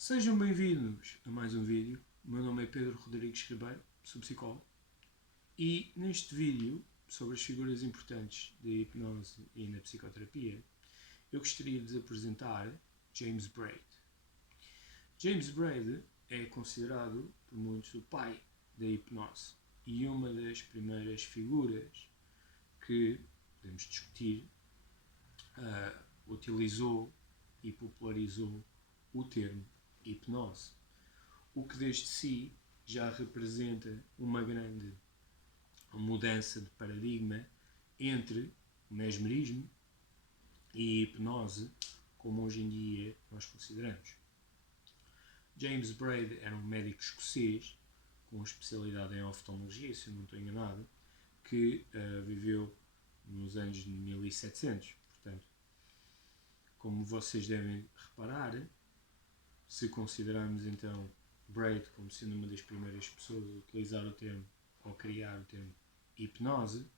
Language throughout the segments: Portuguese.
Sejam bem-vindos a mais um vídeo. O meu nome é Pedro Rodrigues Ribeiro, sou psicólogo, e neste vídeo sobre as figuras importantes da hipnose e na psicoterapia, eu gostaria de vos apresentar James Braid. James Braid é considerado por muitos o pai da hipnose e uma das primeiras figuras que podemos discutir utilizou e popularizou o termo hipnose, o que desde si já representa uma grande mudança de paradigma entre o mesmerismo e a hipnose, como hoje em dia nós consideramos. James Braid era um médico escocês com especialidade em oftalmologia, se eu não estou enganado, que viveu nos anos de 1700. Portanto, como vocês devem reparar, se considerarmos então Braid como sendo uma das primeiras pessoas a utilizar o termo ou criar o termo hipnose,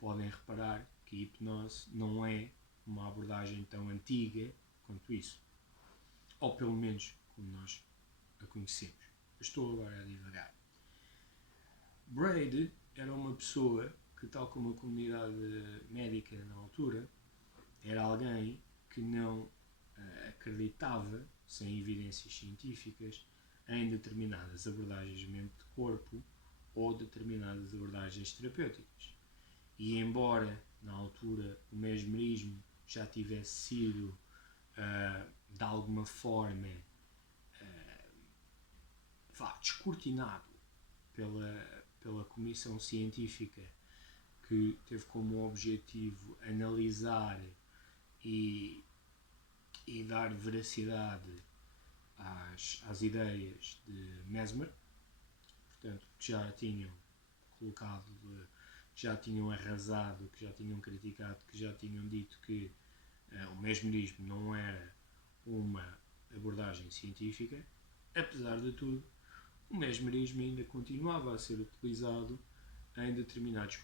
podem reparar que a hipnose não é uma abordagem tão antiga quanto isso. Ou pelo menos como nós a conhecemos. Eu estou agora a divagar. Braid era uma pessoa que, tal como a comunidade médica na altura, era alguém que não acreditava, sem evidências científicas, em determinadas abordagens mente-corpo ou determinadas abordagens terapêuticas. E embora, na altura, o mesmerismo já tivesse sido, de alguma forma, descortinado pela comissão científica que teve como objetivo analisar e dar veracidade às ideias de Mesmer, portanto, que já tinham colocado, que já tinham arrasado, que já tinham criticado, que já tinham dito que o mesmerismo não era uma abordagem científica. Apesar de tudo, o mesmerismo ainda continuava a ser utilizado em determinados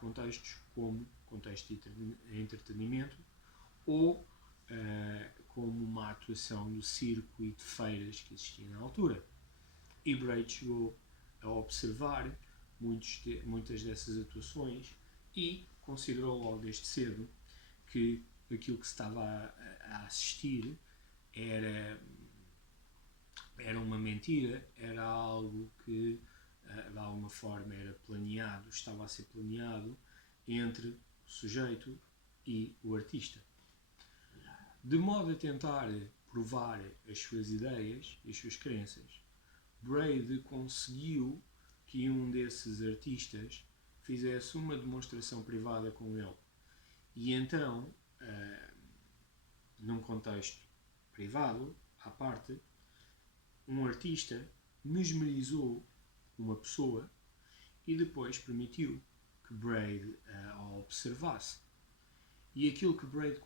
contextos, como contexto de entretenimento ou como uma atuação do circo e de feiras que existia na altura. E Braid chegou a observar muitas dessas atuações e considerou logo desde cedo que aquilo que se estava a assistir era uma mentira, era algo que de alguma forma era planeado, estava a ser planeado entre o sujeito e o artista. De modo a tentar provar as suas ideias e as suas crenças, Braid conseguiu que um desses artistas fizesse uma demonstração privada com ele. E então, num contexto privado, à parte, um artista mesmerizou uma pessoa e depois permitiu que Braid a observasse. E aquilo que Braid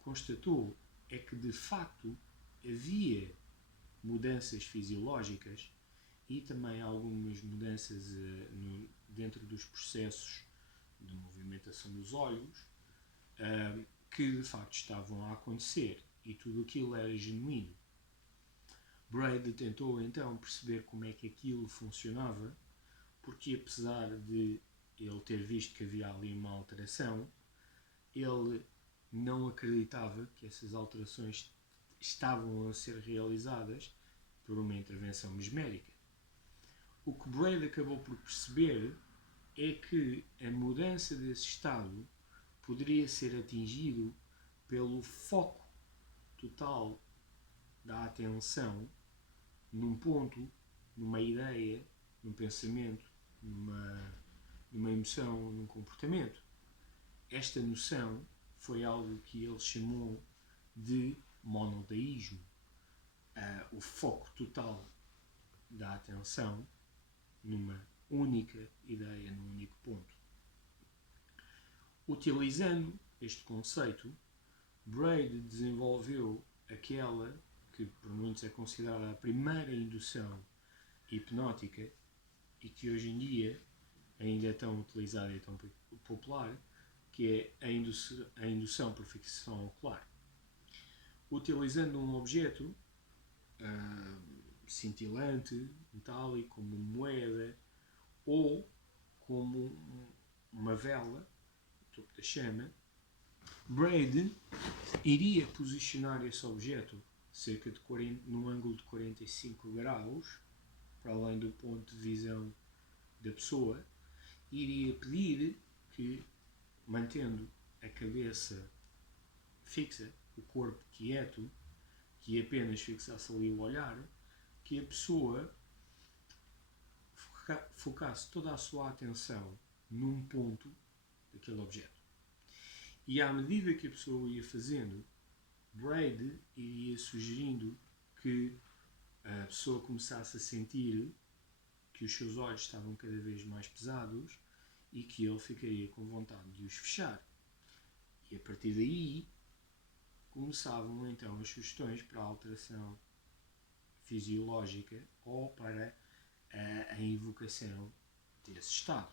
constatou é que, de facto, havia mudanças fisiológicas e também algumas mudanças dentro dos processos de movimentação dos olhos que, de facto, estavam a acontecer e tudo aquilo era genuíno. Braid tentou então perceber como é que aquilo funcionava, porque apesar de ele ter visto que havia ali uma alteração, ele não acreditava que essas alterações estavam a ser realizadas por uma intervenção mesmérica. O que Braid acabou por perceber é que a mudança desse estado poderia ser atingido pelo foco total da atenção num ponto, numa ideia, num pensamento, numa emoção, num comportamento. Esta noção foi algo que ele chamou de monoteísmo, o foco total da atenção numa única ideia, num único ponto. Utilizando este conceito, Braid desenvolveu aquela que por muitos é considerada a primeira indução hipnótica e que hoje em dia ainda é tão utilizada e tão popular, que é a indução por fixação ocular. utilizando um objeto cintilante, metálico, como moeda, ou como uma vela, no topo da chama, Braid iria posicionar esse objeto cerca de num ângulo de 45 graus, para além do ponto de visão da pessoa, e iria pedir que, mantendo a cabeça fixa, o corpo quieto, que apenas fixasse ali o olhar, que a pessoa focasse toda a sua atenção num ponto daquele objeto. E à medida que a pessoa ia fazendo, Braid iria sugerindo que a pessoa começasse a sentir que os seus olhos estavam cada vez mais pesados e que ele ficaria com vontade de os fechar. E a partir daí começavam então as sugestões para a alteração fisiológica ou para a invocação desse estado.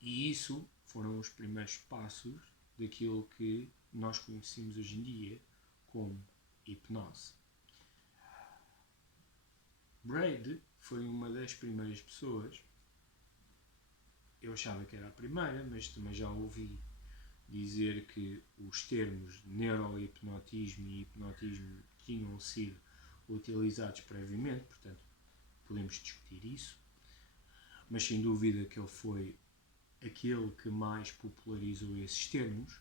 E isso foram os primeiros passos daquilo que nós conhecemos hoje em dia como hipnose. Braid foi uma das primeiras pessoas, eu achava que era a primeira, mas também já ouvi dizer que os termos neurohipnotismo e hipnotismo tinham sido utilizados previamente, portanto podemos discutir isso, mas sem dúvida que ele foi aquele que mais popularizou esses termos,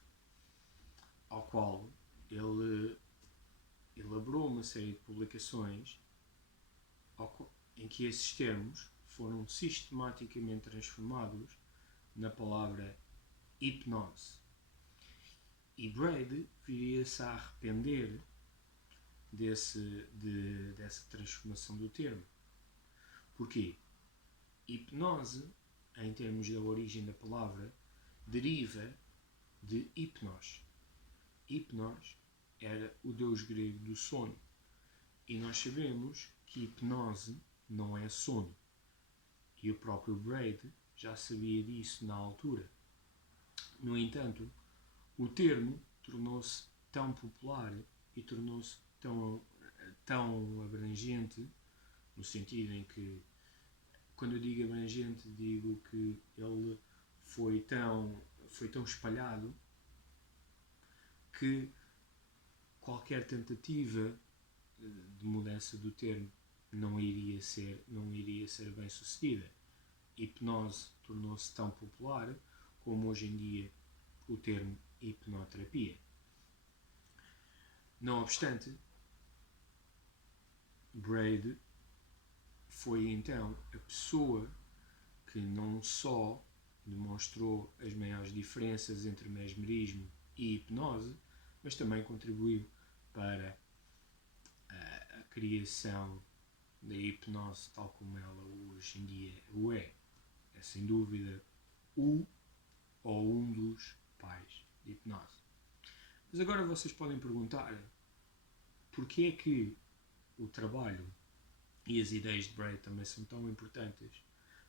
ao qual ele elaborou uma série de publicações em que esses termos foram sistematicamente transformados na palavra hipnose. E Braid viria-se a arrepender dessa transformação do termo. Porquê? Hipnose, em termos da origem da palavra, deriva de hipnos. Hipnos era o deus grego do sono. E nós sabemos que hipnose não é sono. E o próprio Braid já sabia disso na altura. No entanto, o termo tornou-se tão popular e tornou-se tão abrangente, no sentido em que, quando eu digo abrangente, digo que ele foi tão espalhado que qualquer tentativa de mudança do termo não iria ser bem sucedida. Hipnose tornou-se tão popular como hoje em dia o termo hipnoterapia. Não obstante, Braid foi então a pessoa que não só demonstrou as maiores diferenças entre mesmerismo e hipnose, mas também contribuiu para a criação da hipnose tal como ela hoje em dia o é. É sem dúvida um dos pais de hipnose. Mas agora vocês podem perguntar porquê é que o trabalho e as ideias de Braid também são tão importantes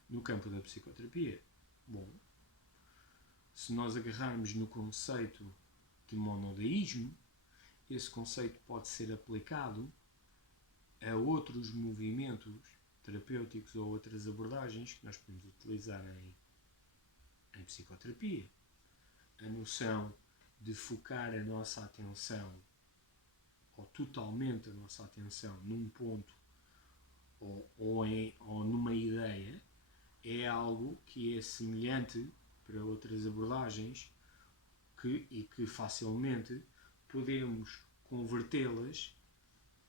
no campo da psicoterapia. Bom, se nós agarrarmos no conceito de monodeísmo, esse conceito pode ser aplicado a outros movimentos terapêuticos ou outras abordagens que nós podemos utilizar em psicoterapia. A noção de focar a nossa atenção, ou totalmente a nossa atenção, num ponto ou numa ideia, é algo que é semelhante para outras abordagens e que facilmente podemos convertê-las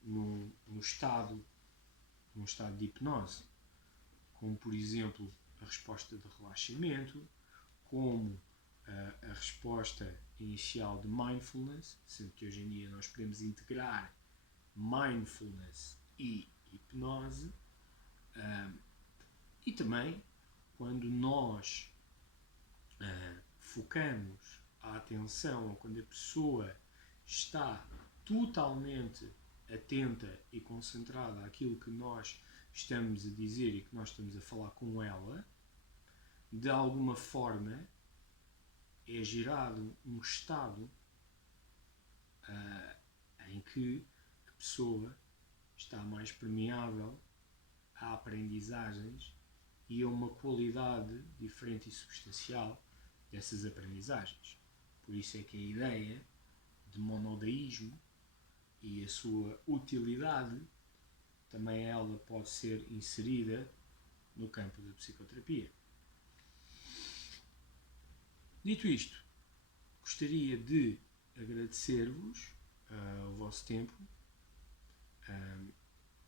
num estado de hipnose, como por exemplo a resposta de relaxamento, como a resposta inicial de mindfulness, sendo que hoje em dia nós podemos integrar mindfulness e hipnose, e também quando nós focamos a atenção, ou quando a pessoa está totalmente atenta e concentrada àquilo que nós estamos a dizer e que nós estamos a falar com ela, de alguma forma é gerado um estado em que a pessoa está mais permeável a aprendizagens e a uma qualidade diferente e substancial dessas aprendizagens. Por isso é que a ideia de monodeísmo e a sua utilidade também ela pode ser inserida no campo da psicoterapia. Dito isto, gostaria de agradecer-vos o vosso tempo.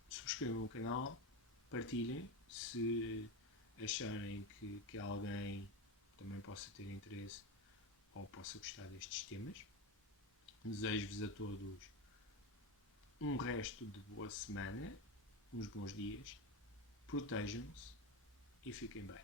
Subscrevam o canal, partilhem se acharem que alguém também possa ter interesse ou possa gostar destes temas. Desejo-vos a todos um resto de boa semana, uns bons dias, protejam-se e fiquem bem.